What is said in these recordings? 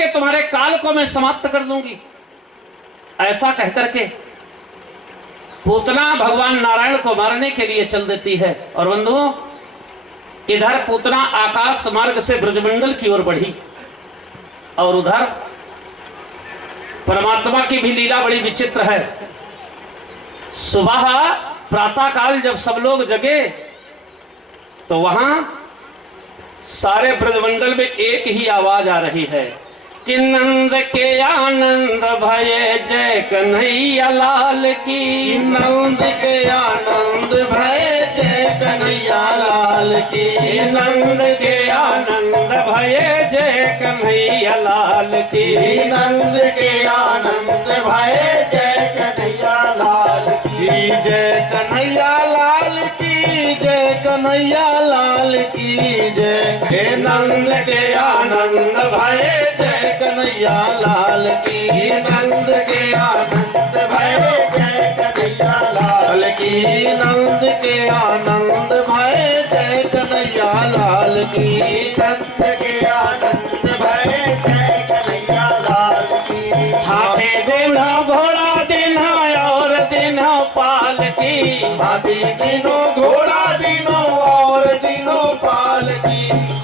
कि तुम्हारे काल को मैं समाप्त कर दूंगी। ऐसा कहकर के पूतना भगवान नारायण को मारने के लिए चल देती है। और बंधुओं, इधर पूतना आकाश मार्ग से ब्रजमंडल की ओर बढ़ी और उधर परमात्मा की भी लीला बड़ी विचित्र है। सुबह प्रातः काल जब सब लोग जगे तो वहां सारे ब्रजमंडल में एक ही आवाज आ रही है कि नंद के आनंद भये जय कन्हैया लाल की। नंद के आनंद भये जय कन्हैया लाल की। नंद के आनंद भये जय कन्हैया लाल की। नंद के आनंद भये जय कन्हैया लाल की। जय कन्हैया लाल की। जय कन्हैया लाल की जय। हे नंद के आनंद भये जय कन्हैया लाल की। नंद के आनंद भये जय कन्हैया लाल की। नंद के आनंद भये जय कन्हैया लाल की। नंद के आनंद भये जय कन्हैया लाल की। हाथी दिनो घोड़ा दिनो और दिनो पाल की। हाथी दिनो घोड़ा दिनो और दिनो पाल की।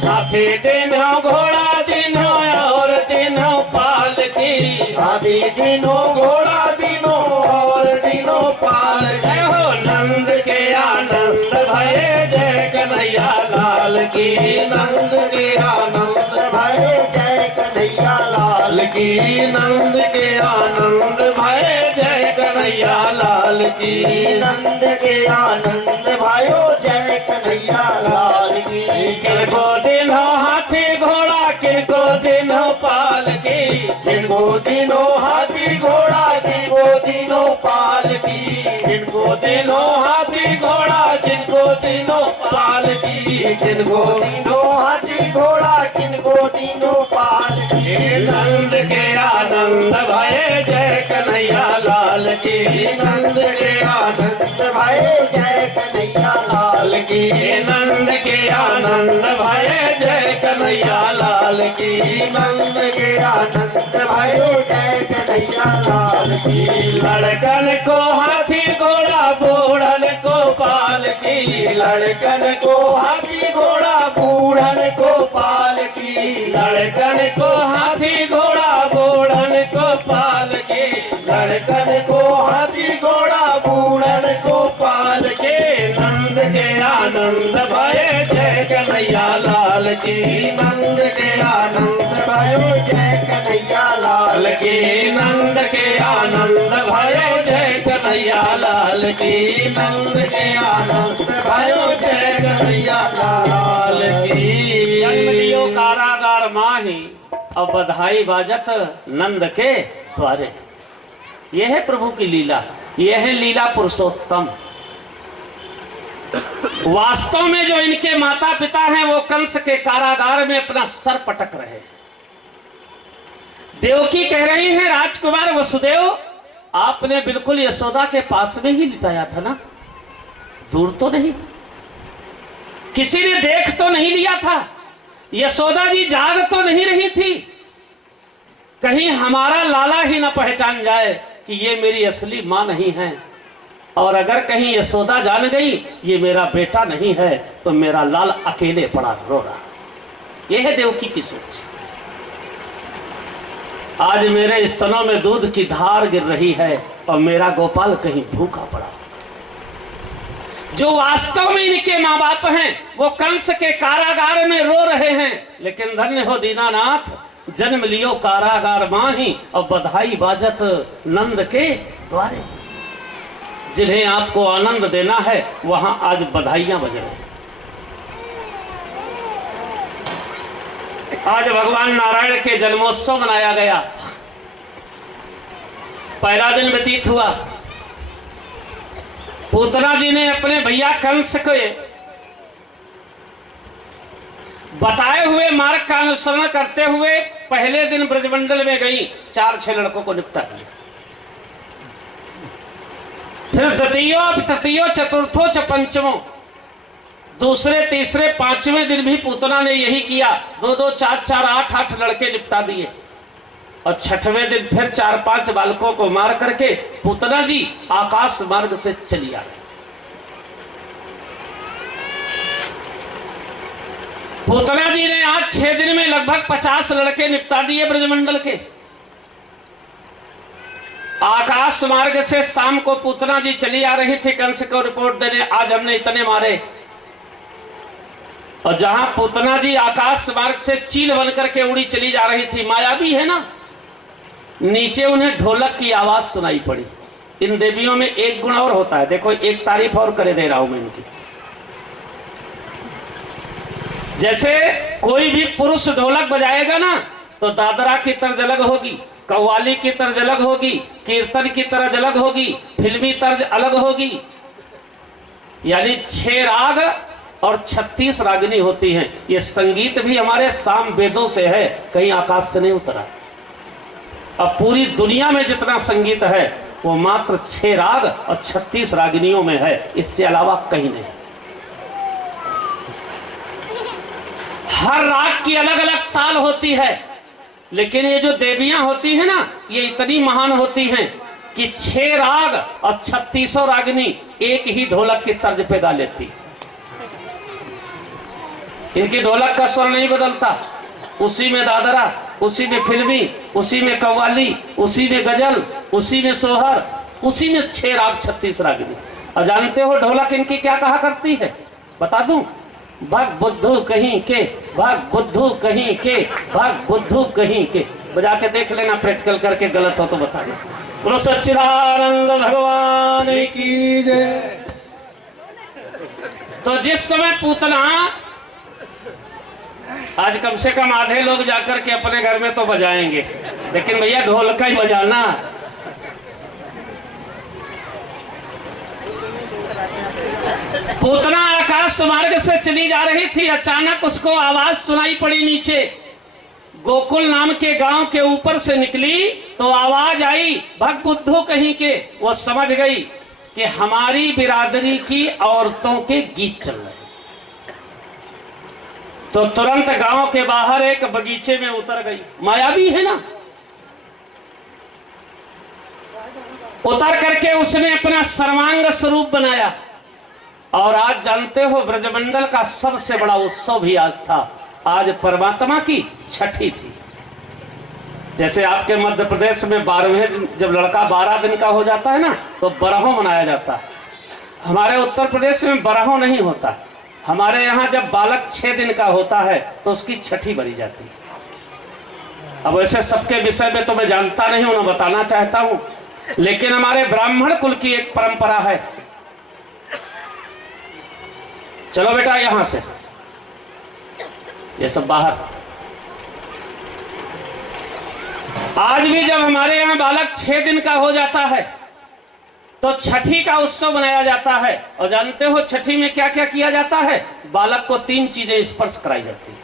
हाथी दिनो घोड़ा दिनो और दिनो पाल की। हाथी दिनो घोड़ा दिनो और दिनो पाल की। जय हो नंद के आनंद भये जय कन्हैया लाल की। नंद के आनंद भये जय कन्हैया लाल की। नंद के आनंद भये जय कन्हैया लाल की। नंद के आनंद भयो जय कन्हैया लाल की। किनको दिनो हाथी घोड़ा किनको दिनो पाल की। किनको दिनो हाथी घोड़ा जिनको दिनो पाल की। किनको दिनो हाथी घोड़ा जिनको दिनो पाल की। किनको दिनो हाथी घोड़ा किनको दिनो पाल की। नंद के आनंद भये जय कन्हैया लाल की। नंद के आनंद भये जय कन्हैया लाल की। नंद के आनंद भये जय कन्हैया लाल की। नंद के आनंद भये जय कन्हैया लाल की। लड़कन को हाथी घोड़ा बूढ़न को पाल की। लड़कन को हाथी घोड़ा बूढ़न को पाल की। लड़कन को हाथी घोड़ा बूढ़न को पाल की। लड़कन को हाथी घोड़ा बूढ़न को पाल के। नंद के आनंद भये जय कन्हैया लाल की। नंद के आनंद भयो जय कन्हैया लाल की। नंद के आनंद भयो जय कन्हैया लाल की। नंद के आनंद भयो जय कन्हैया लाल की। जन्म लियो कारागार माही और बधाई बाजत नंद के द्वारे। यह है प्रभु की लीला, यह है लीला पुरुषोत्तम। वास्तव में जो इनके माता पिता हैं वो कंस के कारागार में अपना सर पटक रहे। देवकी कह रही हैं, राजकुमार वसुदेव आपने बिल्कुल यशोदा के पास में ही लिटाया था ना, दूर तो नहीं, किसी ने देख तो नहीं लिया था, यशोदा जी जाग तो नहीं रही थी, कहीं हमारा लाला ही ना पहचान जाए कि ये मेरी असली मां नहीं है, और अगर कहीं यशोदा जान गई ये मेरा बेटा नहीं है तो मेरा लाल अकेले पड़ा रो रहा। यह है देवकी की सोच। आज मेरे स्तनों में दूध की धार गिर रही है और मेरा गोपाल कहीं भूखा पड़ा। जो वास्तव में इनके माँ बाप हैं वो कंस के कारागार में रो रहे हैं, लेकिन धन्य हो दीनानाथ, जन्म लियो कारागार माही और बधाई बाजत नंद के द्वारे। जिन्हें आपको आनंद देना है वहां आज बधाइयां बज रही। आज भगवान नारायण के जन्मोत्सव मनाया गया। पहला दिन व्यतीत हुआ। पूतना जी ने अपने भैया कंस के बताए हुए मार्ग का अनुसरण करते हुए पहले दिन ब्रजमंडल में गई, 4-6 लड़कों को निपटा दिया। फिर द्वितीयो तृतीयो चतुर्थो च पंचमो, दूसरे तीसरे पांचवें दिन भी पूतना ने यही किया। 2-2 4-4 8-8 लड़के निपटा दिए। और छठवें दिन फिर 4-5 बालकों को मार करके पूतना जी आकाश मार्ग से चली आ रही। पूतना जी ने आज 6 दिन में लगभग 50 लड़के निपटा दिए ब्रजमंडल के। आकाश मार्ग से शाम को पूतना जी चली आ रही थी कंस को रिपोर्ट देने, आज हमने इतने मारे। और जहां पूतना जी आकाश मार्ग से चील बनकर के उड़ी चली जा रही थी, मायावी है ना, नीचे उन्हें ढोलक की आवाज सुनाई पड़ी। इन देवियों में एक गुण और होता है, देखो एक तारीफ और करे दे रहा हूं मैं इनकी। जैसे कोई भी पुरुष ढोलक बजाएगा ना तो दादरा की तर्ज अलग होगी, कव्वाली की तर्ज अलग होगी, कीर्तन की तर्ज अलग होगी, फिल्मी तर्ज अलग होगी। यानी 6 राग और 36 रागिनी होती हैं। ये संगीत भी हमारे साम वेदों से है, कहीं आकाश से नहीं उतरा। अब पूरी दुनिया में जितना संगीत है वो मात्र 6 राग और 36 रागिनियों में है, इससे अलावा कहीं नहीं। हर राग की अलग अलग ताल होती है, लेकिन ये जो देवियां होती हैं ना, ये इतनी महान होती हैं कि 6 राग और 36 रागिनी एक ही ढोलक की तर्ज पे गा लेती। इनकी ढोलक का स्वर नहीं बदलता, उसी में दादरा, उसी में फिल्मी, उसी में कव्वाली, उसी में गजल, उसी में सोहर, उसी में 6 राग 36 रागिनी। और जानते हो ढोलक इनकी क्या कहा करती है? बता दूं? भग बुद्धू कहीं के, भग बुद्धू कहीं के, भग बुद्धू कहीं के। बजा के देख लेना, प्रैक्टिकल करके गलत हो तो बताना। बोलो सच्चिदानंद भगवान की जय। तो जिस समय पूतना, आज कम से कम आधे लोग जाकर के अपने घर में तो बजाएंगे, लेकिन भैया ढोल का ही बजाना। पूतना आकाश मार्ग से चली जा रही थी, अचानक उसको आवाज सुनाई पड़ी नीचे। गोकुल नाम के गांव के ऊपर से निकली तो आवाज आई, भग बुद्धू कहीं के। वो समझ गई कि हमारी बिरादरी की औरतों के गीत चल रहे। तो तुरंत गांव के बाहर एक बगीचे में उतर गई। मायावी है ना, उतर करके उसने अपना सर्वांग स्वरूप बनाया। और आज जानते हो ब्रजमंडल का सबसे बड़ा उत्सव भी आज था। आज परमात्मा की छठी थी। जैसे आपके मध्य प्रदेश में 12वें दिन, जब लड़का 12 दिन का हो जाता है ना, तो बरहो मनाया जाता है। हमारे उत्तर प्रदेश में बरहो नहीं होता। हमारे यहाँ जब बालक 6 दिन का होता है तो उसकी छठी भरी जाती है। अब वैसे सबके विषय में तो मैं जानता नहीं हूं, ना बताना चाहता हूं, लेकिन हमारे ब्राह्मण कुल की एक परंपरा है। चलो बेटा यहां से, ये सब बाहर। आज भी जब हमारे यहां बालक 6 दिन का हो जाता है तो छठी का उत्सव मनाया जाता है। और जानते हो छठी में क्या क्या किया जाता है? बालक को 3 चीजें स्पर्श कराई जाती है।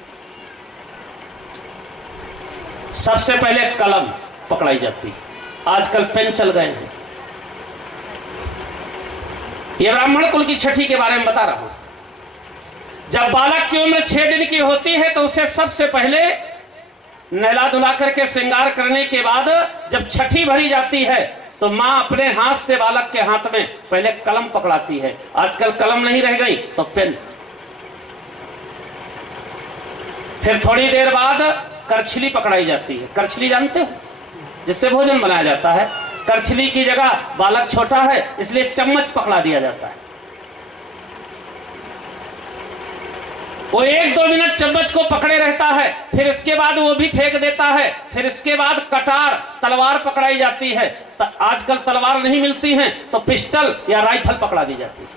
सबसे पहले कलम पकड़ाई जाती है, आजकल पेन चल गए हैं। यह ब्राह्मण कुल की छठी के बारे में बता रहा हूं। जब बालक की उम्र 6 दिन की होती है तो उसे सबसे पहले नहला धुला करके श्रृंगार करने के बाद जब छठी भरी जाती है तो मां अपने हाथ से बालक के हाथ में पहले कलम पकड़ाती है। आजकल कलम नहीं रह गई तो पेन। फिर थोड़ी देर बाद करछली पकड़ाई जाती है। करछली जानते हो, जिससे भोजन बनाया जाता है। करछली की जगह बालक छोटा है इसलिए चम्मच पकड़ा दिया जाता है। वो 1-2 मिनट चम्मच को पकड़े रहता है, फिर इसके बाद वो भी फेंक देता है। फिर इसके बाद कटार, तलवार पकड़ाई जाती है। आजकल तलवार नहीं मिलती हैं तो पिस्टल या राइफल पकड़ा दी जाती है।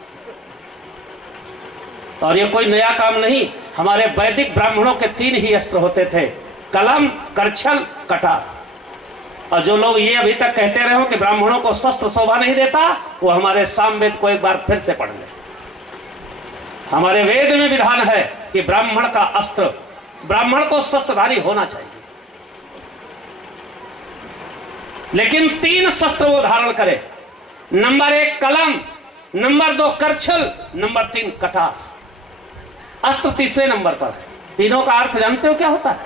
और ये कोई नया काम नहीं, हमारे वैदिक ब्राह्मणों के 3 ही अस्त्र होते थे, कलम, करछल, कटार। और जो लोग ये अभी तक कहते रहे हो कि ब्राह्मणों को शस्त्र शोभा नहीं देता, वो हमारे सामवेद को एक बार फिर से पढ़ ले। हमारे वेद में विधान है कि ब्राह्मण का अस्त्र, ब्राह्मण को शस्त्रधारी होना चाहिए, लेकिन 3 शस्त्र वो धारण करे। नंबर 1 कलम, नंबर 2 करछल, नंबर 3 कटार। अस्त्र तीसरे नंबर पर है। तीनों का अर्थ जानते हो क्या होता है?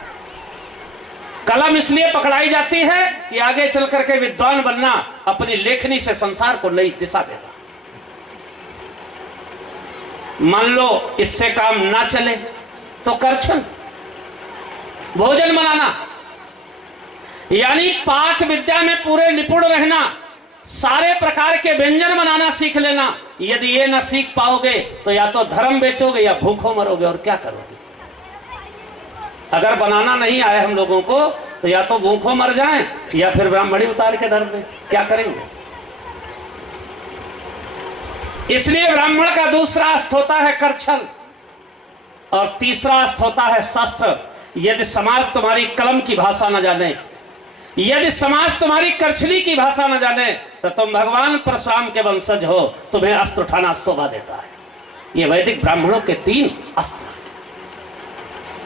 कलम इसलिए पकड़ाई जाती है कि आगे चल करके विद्वान बनना, अपनी लेखनी से संसार को नई दिशा देना। मान लो इससे काम ना चले तो करछल, भोजन बनाना, यानी पाक विद्या में पूरे निपुण रहना, सारे प्रकार के व्यंजन बनाना सीख लेना। यदि ये न सीख पाओगे तो या तो धर्म बेचोगे या भूखों मरोगे, और क्या करोगे? अगर बनाना नहीं आए हम लोगों को तो या तो भूखों मर जाएं या फिर ब्राह्मणी उतार के धर दें, क्या करेंगे? इसलिए ब्राह्मण का दूसरा अस्त्र होता है करछल और तीसरा अस्त्र होता है शस्त्र। यदि समाज तुम्हारी कलम की भाषा न जाने, यदि समाज तुम्हारी करछली की भाषा न जाने, तो तुम भगवान परशुराम के वंशज हो, तुम्हें अस्त्र उठाना शोभा देता है। ये वैदिक ब्राह्मणों के 3 अस्त्र।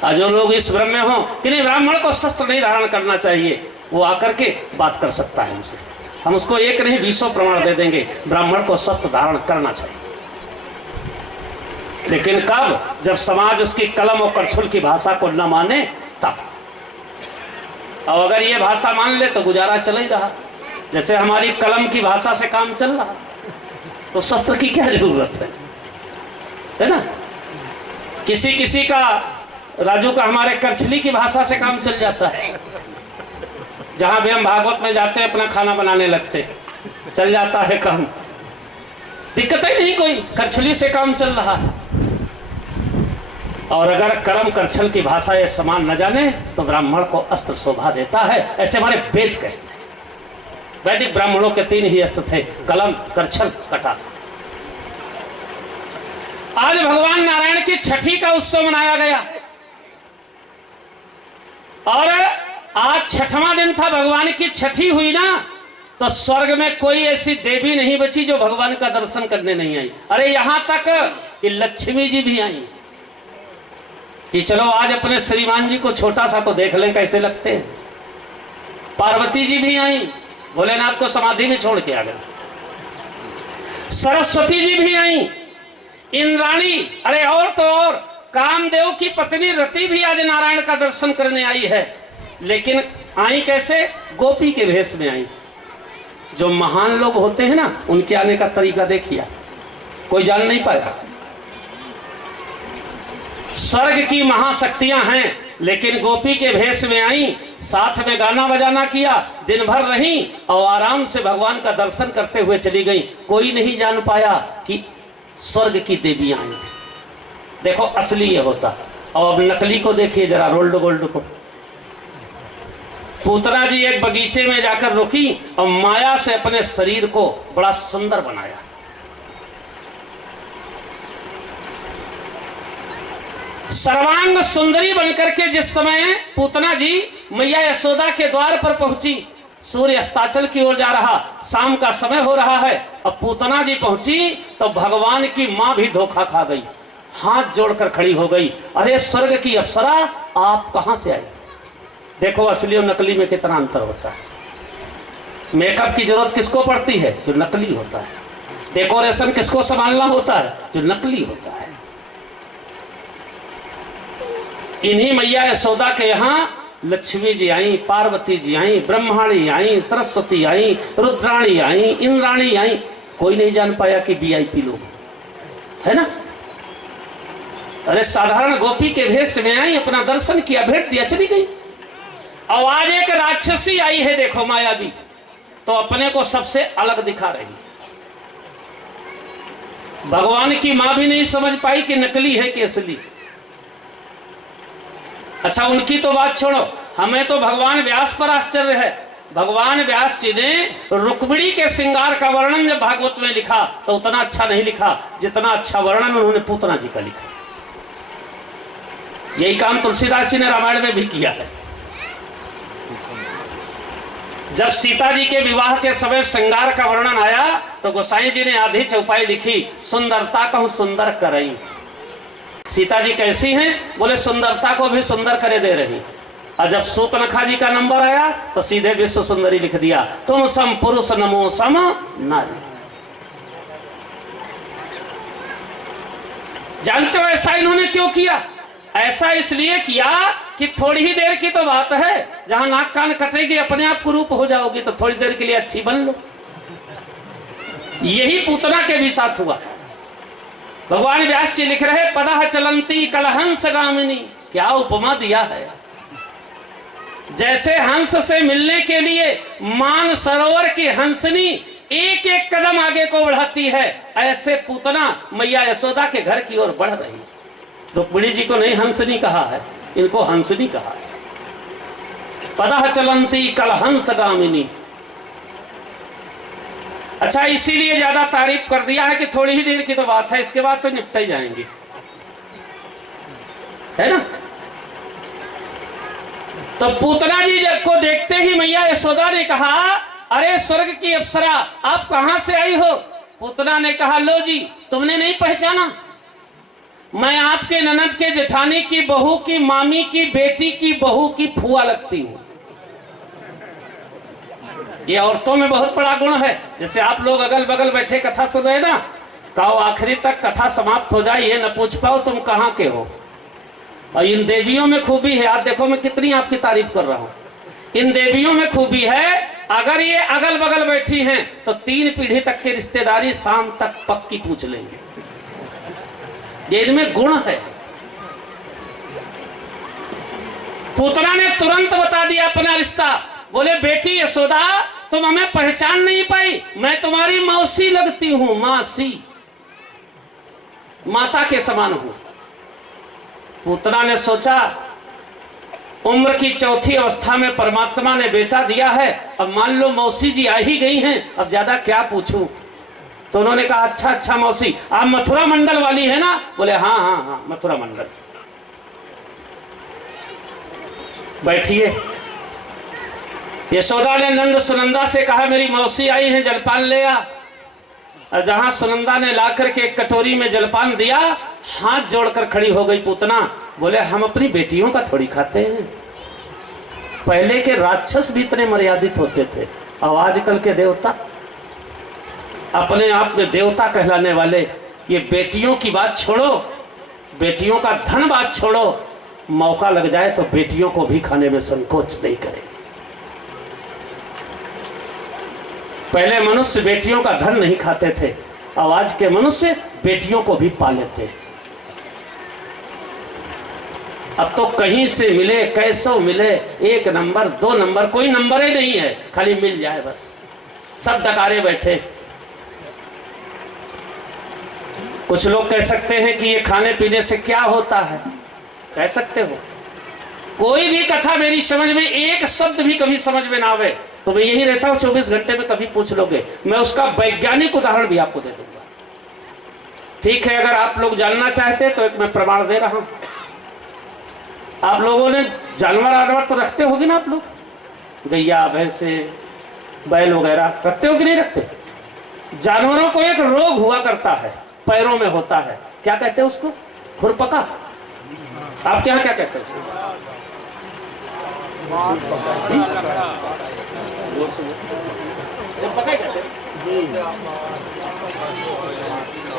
आज जो लोग इस भ्रम में हो कि नहीं ब्राह्मण को शस्त्र नहीं धारण करना चाहिए, वो आकर के बात कर सकता है हमसे, हम उसको एक नहीं 20 प्रमाण दे देंगे ब्राह्मण को शस्त्र धारण करना चाहिए। लेकिन कब? जब समाज उसकी कलम और करछुल की भाषा को न माने तब। और अगर ये भाषा मान ले तो गुजारा चल ही रहा। जैसे हमारी कलम की भाषा से काम चल रहा, तो शस्त्र की क्या जरूरत है ना? किसी का, राजू का हमारे करछली की भाषा से काम चल जाता है। जहां भी हम भागवत में जाते हैं अपना खाना बनाने लगते, चल जाता है काम, दिक्कत ही नहीं कोई, करछली से काम चल रहा है। और अगर कलम करछल की भाषा ये समान न जाने तो ब्राह्मण को अस्त्र शोभा देता है, ऐसे हमारे वेद कहते हैं। वैदिक ब्राह्मणों के 3 ही अस्त्र थे, कलम, करछल, कटार। आज भगवान नारायण की छठी का उत्सव मनाया गया और आज 6वां दिन था, भगवान की छठी हुई ना, तो स्वर्ग में कोई ऐसी देवी नहीं बची जो भगवान का दर्शन करने नहीं आई। अरे यहां तक कि लक्ष्मी जी भी आई कि चलो आज अपने श्रीमान जी को छोटा सा तो देख लें कैसे लगते हैं। पार्वती जी भी आई, भोलेनाथ को समाधि में छोड़ के आ गए। सरस्वती जी भी आई, इंद्राणी, अरे और तो और कामदेव की पत्नी रति भी आज नारायण का दर्शन करने आई है। लेकिन आई कैसे? गोपी के भेष में आई। जो महान लोग होते हैं ना, उनके आने का तरीका देखिए, कोई जान नहीं पाया। स्वर्ग की महाशक्तियां हैं, लेकिन गोपी के भेष में आई, साथ में गाना बजाना किया, दिन भर रही और आराम से भगवान का दर्शन करते हुए चली गई। कोई नहीं जान पाया कि स्वर्ग की देवियां आई थी। देखो असली ये होता। और अब नकली को देखिए जरा, रोल्ड गोल्ड को। पूतना जी एक बगीचे में जाकर रुकी और माया से अपने शरीर को बड़ा सुंदर बनाया। सर्वांग सुंदरी बनकर के जिस समय पूतना जी मैया यशोदा के द्वार पर पहुंची, सूर्य अस्ताचल की ओर जा रहा, शाम का समय हो रहा है। अब पूतना जी पहुंची तो भगवान की मां भी धोखा खा गई, हाथ जोड़कर खड़ी हो गई। अरे स्वर्ग की अप्सरा, आप कहां से आई? देखो असली और नकली में कितना अंतर होता है। मेकअप की जरूरत किसको पड़ती है? जो नकली होता है। डेकोरेशन किसको संभालना होता है? जो नकली होता है। इन्हीं मैया यशोदा के यहाँ लक्ष्मी जी आई, पार्वती जी आई, ब्रह्माणी आई, सरस्वती आई, रुद्राणी आई, इंद्राणी आई। कोई नहीं जान पाया कि वीआईपी लोग है ना। अरे साधारण गोपी के भेष में आई, अपना दर्शन किया, भेंट दिया, चली गई। और आज एक राक्षसी आई है, देखो मायावी, तो अपने को सबसे अलग दिखा रही। भगवान की मां भी नहीं समझ पाई कि नकली है कि असली। अच्छा उनकी तो बात छोड़ो, हमें तो भगवान व्यास पर आश्चर्य है। भगवान व्यास जी ने रुक्मिणी के श्रृंगार का वर्णन जब भागवत में लिखा तो उतना अच्छा नहीं लिखा जितना अच्छा वर्णन उन्होंने पूतना जी का लिखा। यही काम तुलसीदास जी ने रामायण में भी किया है। जब सीता जी के विवाह के समय श्रृंगार का वर्णन आया तो गोसाई जी ने आधी चौपाई लिखी, सुंदरता कहूं सुंदर करई। सीता जी कैसी हैं? बोले सुंदरता को भी सुंदर करे दे रही। और जब सूर्पनखा जी का नंबर आया तो सीधे विश्व सुंदरी लिख दिया, तुम सम पुरुष नमो सम नारी। जानते हो ऐसा इन्होंने क्यों किया? ऐसा इसलिए किया कि कि थोड़ी ही देर की तो बात है, जहां नाक कान कटेगी अपने आप कुरूप हो जाओगी, तो थोड़ी देर के लिए अच्छी बन लो। यही पूतना के भी साथ हुआ। भगवान व्यास जी लिख रहे पदह चलंती कलहंस गामिनी, क्या उपमा दिया है। जैसे हंस से मिलने के लिए मान सरोवर की हंसनी एक एक कदम आगे को बढ़ाती है, ऐसे पूतना मैया यशोदा के घर की ओर बढ़ रही। रुक्मिणी जी को नहीं हंसनी कहा है, इनको हंसनी कहा है। पदह चलंती कलहंस गामिनी। अच्छा, इसीलिए ज्यादा तारीफ कर दिया है कि थोड़ी ही देर की तो बात है, इसके बाद तो निपट ही जाएंगी, है ना। तो पूतना जी को देखते ही मैया यशोदा ने कहा, अरे स्वर्ग की अप्सरा, आप कहां से आई हो। पूतना ने कहा, लो जी, तुमने नहीं पहचाना, मैं आपके ननद के जेठानी की बहू की मामी की बेटी की बहू की फुआ लगती हूं। ये औरतों में बहुत बड़ा गुण है। जैसे आप लोग अगल बगल बैठे कथा सुन रहे ना, कहो आखिरी तक कथा समाप्त हो जाए, ये न पूछ पाओ तुम कहां के हो। और इन देवियों में खूबी है, आप देखो मैं कितनी आपकी तारीफ कर रहा हूं। इन देवियों में खूबी है, अगर ये अगल बगल बैठी हैं तो 3 पीढ़ी तक की रिश्तेदारी शाम तक पक्की पूछ लेंगे। ये इनमें गुण है। पूतना ने तुरंत बता दिया अपना रिश्ता। बोले, बेटी यशोदा, तुम हमें पहचान नहीं पाई, मैं तुम्हारी मौसी लगती हूं, मासी, माता के समान हूं। पूतना ने सोचा, उम्र की चौथी अवस्था में परमात्मा ने बेटा दिया है, अब मान लो मौसी जी आ ही गई हैं, अब ज्यादा क्या पूछूं। तो उन्होंने कहा, अच्छा अच्छा मौसी, आप मथुरा मंडल वाली है ना। बोले, हाँ हाँ हाँ, मथुरा मंडल। बैठिए। यशोदा ने नंद सुनंदा से कहा, मेरी मौसी आई है, जलपान ले आ। और जहां सुनंदा ने लाकर के एक कटोरी में जलपान दिया, हाथ जोड़कर खड़ी हो गई पूतना। बोले, हम अपनी बेटियों का थोड़ी खाते हैं। पहले के राक्षस भी इतने मर्यादित होते थे, और आजकल के देवता, अपने आप में देवता कहलाने वाले, ये बेटियों की बात छोड़ो, बेटियों का धन बात छोड़ो, मौका लग जाए तो बेटियों को भी खाने में संकोच नहीं करे। पहले मनुष्य बेटियों का धन नहीं खाते थे, और आज के मनुष्य बेटियों को भी पा लेते। अब तो कहीं से मिले, कैसो मिले, 1 नंबर 2 नंबर, कोई नंबर ही नहीं है, खाली मिल जाए बस, सब डकारे बैठे। कुछ लोग कह सकते हैं कि ये खाने पीने से क्या होता है, कह सकते हो। कोई भी कथा मेरी समझ में एक शब्द भी कभी समझ में ना आवे तो मैं यही रहता हूं 24 घंटे में, कभी पूछ लोगे मैं उसका वैज्ञानिक उदाहरण भी आपको दे दूंगा। ठीक है, अगर आप लोग जानना चाहते हैं तो एक मैं प्रमाण दे रहा हूं। आप लोगों ने जानवर तो रखते होगे ना, आप लोग गैया भैंसे बैल वगैरह रखते हो कि नहीं रखते। जानवरों को एक रोग हुआ करता है, पैरों में होता है, क्या कहते हैं उसको, खुरपका। आप क्या क्या कहते हैं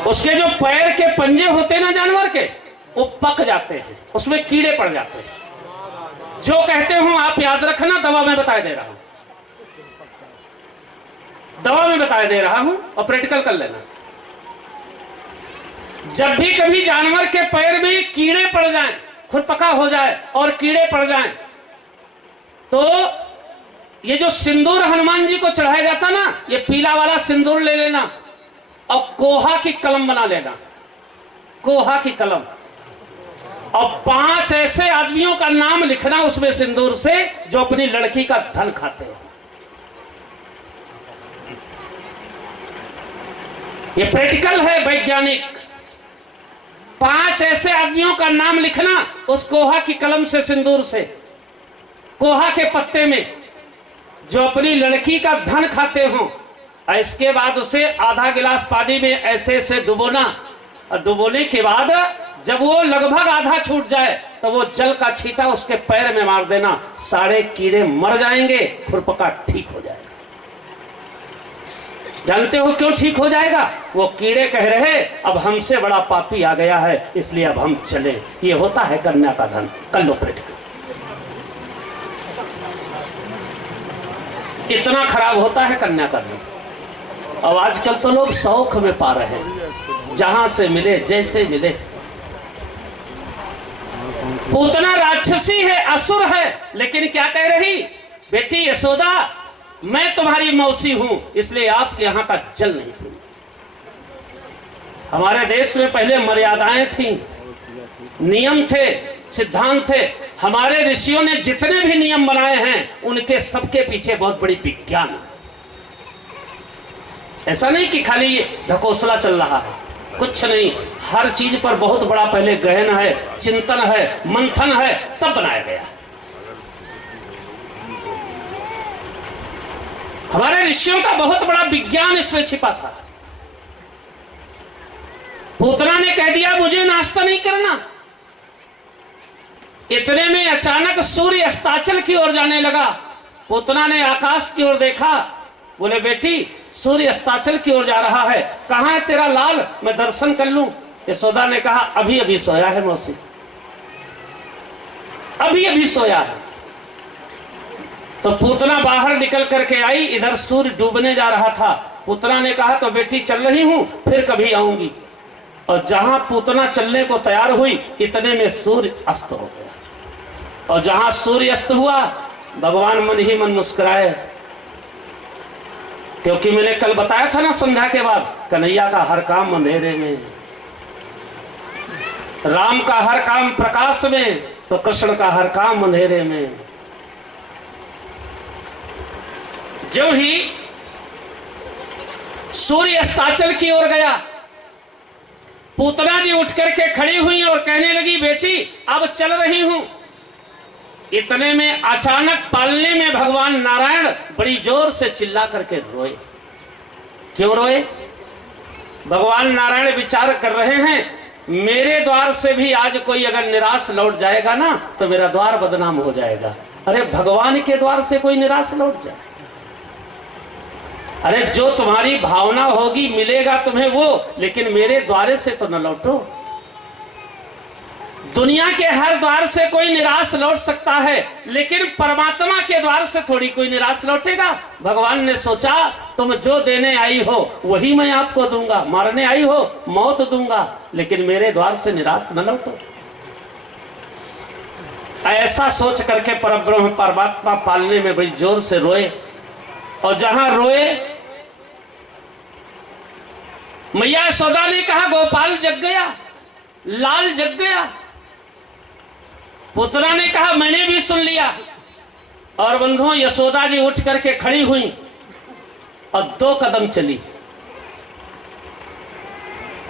उसके जो पैर के पंजे होते हैं ना जानवर के, वो पक जाते हैं, उसमें कीड़े पड़ जाते हैं। जो कहते हूं आप याद रखना, दवा में बता दे रहा हूं, दवा में बता दे रहा हूं और प्रैक्टिकल कर लेना। जब भी कभी जानवर के पैर में कीड़े पड़ जाएं, खुरपका हो जाए और कीड़े पड़ जाएं, तो ये जो सिंदूर हनुमान जी को चढ़ाया जाता ना, ये पीला वाला सिंदूर ले लेना और कोहा की कलम बना लेना, कोहा की कलम, और 5 ऐसे आदमियों का नाम लिखना उसमें सिंदूर से जो अपनी लड़की का धन खाते हैं। ये प्रैक्टिकल है, वैज्ञानिक। 5 ऐसे आदमियों का नाम लिखना उस कोहा की कलम से, सिंदूर से, कोहा के पत्ते में, जो अपनी लड़की का धन खाते हो। इसके बाद उसे आधा गिलास पानी में ऐसे से डुबोना, और डुबोने के बाद जब वो लगभग आधा छूट जाए तो वो जल का छींटा उसके पैर में मार देना, सारे कीड़े मर जाएंगे, खुरपका ठीक हो जाएगा। जानते हो क्यों ठीक हो जाएगा? वो कीड़े कह रहे अब हमसे बड़ा पापी आ गया है, इसलिए अब हम चले। ये होता है कन्या का धन। कर लो प्रैक्टिकल। इतना खराब होता है कन्या करना। अब आजकल तो लोग शौक में पा रहे हैं, जहां से मिले जैसे मिले। पूतना राक्षसी है, असुर है, लेकिन क्या कह रही, बेटी यशोदा मैं तुम्हारी मौसी हूं, इसलिए आपके यहां का जल नहीं पीऊंगी। हमारे देश में पहले मर्यादाएं थी, नियम थे, सिद्धांत थे। हमारे ऋषियों ने जितने भी नियम बनाए हैं उनके सबके पीछे बहुत बड़ी विज्ञान है। ऐसा नहीं कि खाली ये ढकोसला चल रहा है, कुछ नहीं। हर चीज पर बहुत बड़ा पहले गहन है, चिंतन है, मंथन है, तब बनाया गया। हमारे ऋषियों का बहुत बड़ा विज्ञान इसमें छिपा था। पूतना ने कह दिया मुझे नाश्ता नहीं करना। इतने में अचानक सूर्य अस्ताचल की ओर जाने लगा। पूतना ने आकाश की ओर देखा, बोले बेटी सूर्य अस्ताचल की ओर जा रहा है, कहां है तेरा लाल, मैं दर्शन कर लूं। यशोदा ने कहा अभी अभी सोया है मौसी, अभी अभी सोया है। तो पूतना बाहर निकल करके आई, इधर सूर्य डूबने जा रहा था। पूतना ने कहा तो बेटी चल रही हूं, फिर कभी आऊंगी। और जहां पूतना चलने को तैयार हुई, इतने में सूर्य अस्त हो गया। और जहां सूर्य अस्त हुआ, भगवान मन ही मन मुस्कुराए, क्योंकि मैंने कल बताया था ना संध्या के बाद, कन्हैया का हर काम अंधेरे में, राम का हर काम प्रकाश में, तो कृष्ण का हर काम अंधेरे में। जो ही सूर्य अस्ताचल की ओर गया, पूतना जी उठ करके खड़ी हुई और कहने लगी बेटी अब चल रही हूं। इतने में अचानक पालने में भगवान नारायण बड़ी जोर से चिल्ला करके रोए। क्यों रोए? भगवान नारायण विचार कर रहे हैं मेरे द्वार से भी आज कोई अगर निराश लौट जाएगा ना तो मेरा द्वार बदनाम हो जाएगा। अरे भगवान के द्वार से कोई निराश लौट जाए, अरे जो तुम्हारी भावना होगी मिलेगा तुम्हें वो, लेकिन मेरे द्वारे से तो न लौटो। दुनिया के हर द्वार से कोई निराश लौट सकता है, लेकिन परमात्मा के द्वार से थोड़ी कोई निराश लौटेगा। भगवान ने सोचा तुम जो देने आई हो वही मैं आपको दूंगा, मारने आई हो मौत दूंगा, लेकिन मेरे द्वार से निराश न लौटो। ऐसा सोच करके परब्रह्म परमात्मा पालने में बड़ी जोर से रोए। और जहां रोए, मैया यशोदा ने कहा गोपाल जग गया, लाल जग गया। पुतना ने कहा मैंने भी सुन लिया। और बंधुओं यशोदा जी उठ करके खड़ी हुई और 2 कदम चली,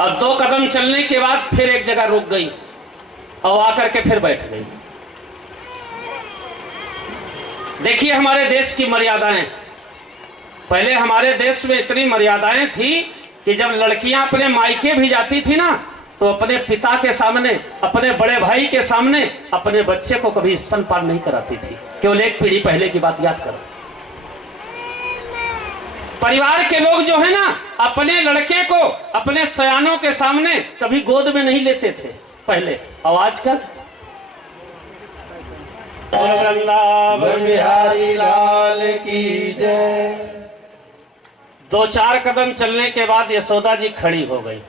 और 2 कदम चलने के बाद फिर एक जगह रुक गई और आकर के फिर बैठ गई। देखिए हमारे देश की मर्यादाएं, पहले हमारे देश में इतनी मर्यादाएं थी कि जब लड़कियां अपने मायके भी जाती थी ना तो अपने पिता के सामने, अपने बड़े भाई के सामने अपने बच्चे को कभी स्तनपान नहीं कराती थी। केवल एक पीढ़ी पहले की बात याद करो। परिवार के लोग जो है ना अपने लड़के को अपने सयानों के सामने कभी गोद में नहीं लेते थे पहले। और आजकल बिहारी लाल की जय। 2-4 कदम चलने के बाद यशोदा जी खड़ी हो गई।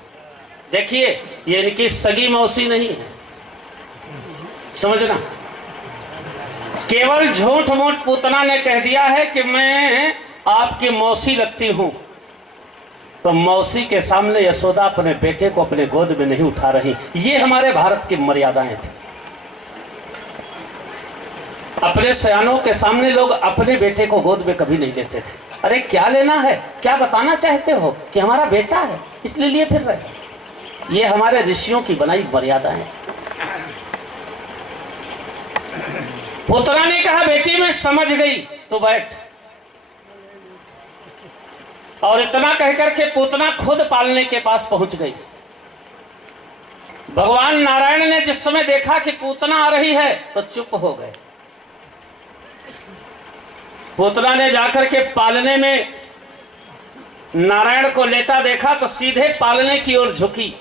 देखिए ये इनकी सगी मौसी नहीं है, समझना। केवल झूठ मूठ पूतना ने कह दिया है कि मैं आपकी मौसी लगती हूं, तो मौसी के सामने यशोदा अपने बेटे को अपने गोद में नहीं उठा रही। ये हमारे भारत की मर्यादाएं थी। अपने सयानों के सामने लोग अपने बेटे को गोद में कभी नहीं लेते थे। अरे क्या लेना है, क्या बताना चाहते हो कि हमारा बेटा है इसलिए लिए फिर रहे। ये हमारे ऋषियों की बनाई मर्यादा है। पुत्रा ने कहा बेटी मैं समझ गई, तो बैठ। और इतना कहकर के पूतना खुद पालने के पास पहुंच गई। भगवान नारायण ने जिस समय देखा कि पूतना आ रही है तो चुप हो गए। पूतना ने जाकर के पालने में नारायण को लेटा देखा तो सीधे पालने की ओर झुकी,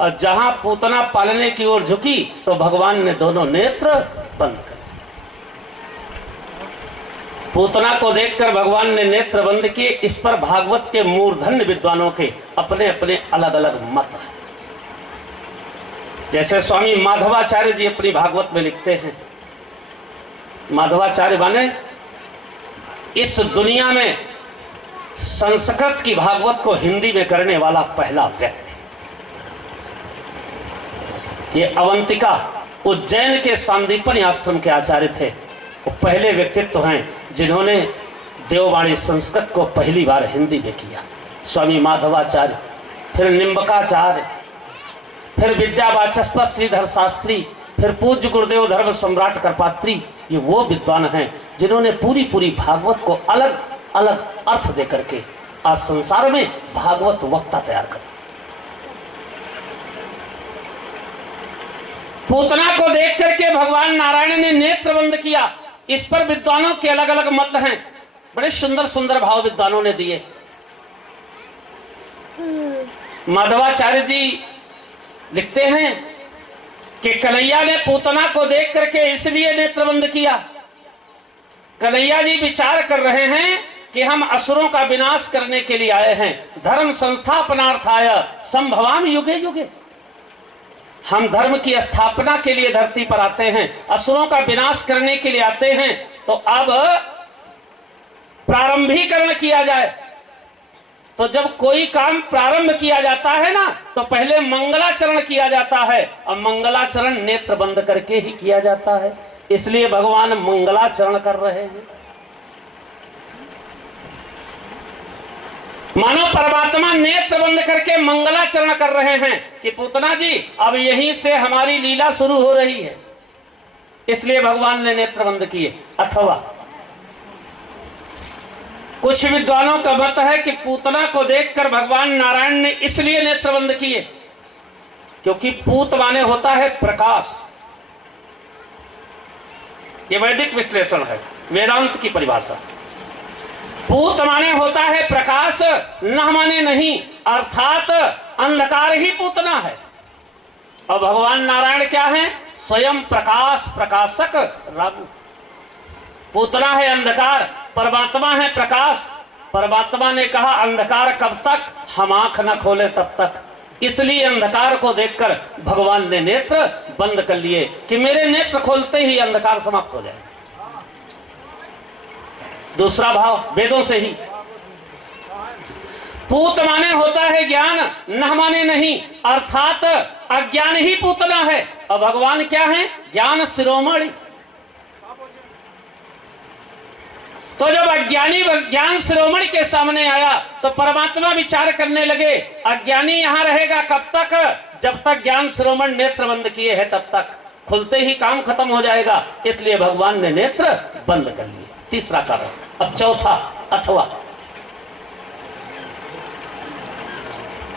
और जहां पूतना पालने की ओर झुकी तो भगवान ने दोनों नेत्र बंद कर। पूतना को देखकर भगवान ने नेत्र बंद किए। इस पर भागवत के मूर्धन्य विद्वानों के अपने अपने अलग अलग मत हैं। जैसे स्वामी माधवाचार्य जी अपनी भागवत में लिखते हैं, माधवाचार्य माने इस दुनिया में संस्कृत की भागवत को हिंदी में करने वाला पहला व्यक्ति। ये अवंतिका उज्जैन के सांदीपनि आश्रम के आचार्य थे। वो पहले व्यक्तित्व हैं जिन्होंने देववाणी संस्कृत को पहली बार हिंदी में किया। स्वामी माधवाचार्य, फिर निम्बकाचार्य, फिर विद्यावाचस्पति श्रीधर शास्त्री, फिर पूज्य गुरुदेव धर्म सम्राट करपात्री। ये वो विद्वान हैं जिन्होंने पूरी पूरी भागवत को अलग अलग अर्थ देकर के आज संसार में भागवत वक्ता तैयार कर। पूतना को देख करके भगवान नारायण ने नेत्र बंद किया। इस पर विद्वानों के अलग अलग मत हैं। बड़े सुंदर सुंदर भाव विद्वानों ने दिए। माधवाचार्य जी लिखते हैं कि कन्हैया ने पूतना को देख करके इसलिए नेत्र बंद किया। कन्हैया जी विचार कर रहे हैं कि हम असुरों का विनाश करने के लिए आए हैं। धर्म संस्थापनार्थाय संभवाम युगे युगे। हम धर्म की स्थापना के लिए धरती पर आते हैं, असुरों का विनाश करने के लिए आते हैं। तो अब प्रारंभीकरण किया जाए। तो जब कोई काम प्रारंभ किया जाता है ना, तो पहले मंगलाचरण किया जाता है, और मंगलाचरण नेत्र बंद करके ही किया जाता है। इसलिए भगवान मंगलाचरण कर रहे हैं। मानो परमात्मा नेत्र बंद करके मंगलाचरण कर रहे हैं कि पूतना जी अब यहीं से हमारी लीला शुरू हो रही है। इसलिए भगवान ने नेत्र बंद किए। अथवा कुछ विद्वानों का मत है कि पूतना को देखकर भगवान नारायण ने इसलिए नेत्र बंद किए क्योंकि पूत माने होता है प्रकाश। ये वैदिक विश्लेषण है, वेदांत की परिभाषा। पूत माने होता है प्रकाश, न माने नहीं, अर्थात अंधकार ही पूतना है। और भगवान नारायण क्या है? स्वयं प्रकाश, प्रकाशक राम। पूतना है अंधकार, परमात्मा है प्रकाश। परमात्मा ने कहा अंधकार कब तक? हम आंख न खोले तब तक। इसलिए अंधकार को देखकर भगवान ने नेत्र बंद कर लिए कि मेरे नेत्र खोलते ही अंधकार समाप्त हो जाए। दूसरा भाव वेदों से ही। पूत माने होता है ज्ञान, न माने नहीं, अर्थात अज्ञान ही पूतना है। और भगवान क्या है? ज्ञान शिरोमणि। तो जब अज्ञानी ज्ञान शिरोमणि के सामने आया तो परमात्मा विचार करने लगे अज्ञानी यहां रहेगा कब तक? जब तक ज्ञान शिरोमणि नेत्र बंद किए हैं तब तक। खुलते ही काम खत्म हो जाएगा। इसलिए भगवान ने नेत्र बंद कर लिए। तीसरा कारण। अब चौथा। अथवा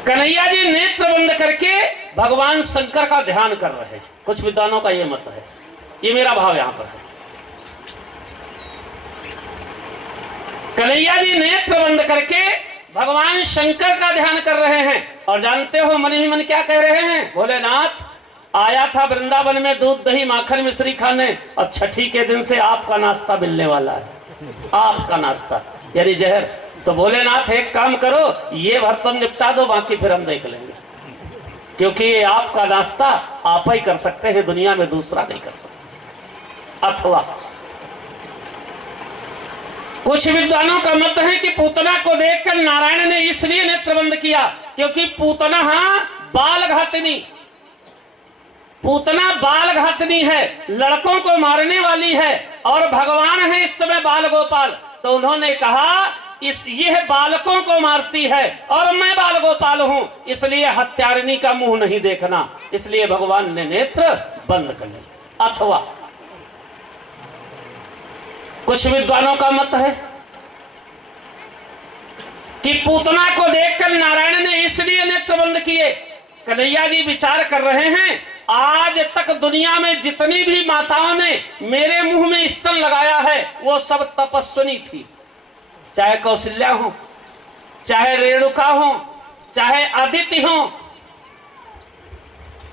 कन्हैया जी नेत्र बंद करके भगवान शंकर का ध्यान कर रहे हैं। कुछ विद्वानों का यह मत है। ये मेरा भाव यहां पर है। कन्हैया जी नेत्र बंद करके भगवान शंकर का ध्यान कर रहे हैं। और जानते हो मन ही मन क्या कह रहे हैं? भोलेनाथ आया था वृंदावन में दूध दही माखन मिश्री खाने, और छठी के दिन से आपका नाश्ता मिलने वाला है। आपका नाश्ता यानी जहर। तो भोलेनाथ एक काम करो, ये भर तुम निपटा दो, बाकी फिर हम देख लेंगे। क्योंकि ये आपका नाश्ता आप ही कर सकते हैं, दुनिया में दूसरा नहीं कर सकता। अथवा कुछ विद्वानों का मत है कि पूतना को देखकर नारायण ने इसलिए नेत्र बंद किया क्योंकि पूतना बाल घातनी। पूतना बाल घातनी है, लड़कों को मारने वाली है, और भगवान है इस समय बाल गोपाल। तो उन्होंने कहा यह बालकों को मारती है और मैं बाल गोपाल हूं, इसलिए हत्यारिणी का मुंह नहीं देखना। इसलिए भगवान ने नेत्र बंद कर लिया। अथवा कुछ विद्वानों का मत है कि पूतना को देखकर नारायण ने इसलिए नेत्र बंद किए। कन्हैया जी विचार कर रहे हैं आज तक दुनिया में जितनी भी माताओं ने मेरे मुंह में स्तन लगाया है वो सब तपस्विनी थी। चाहे कौशल्या हो, चाहे रेणुका हो, चाहे अदिति हो,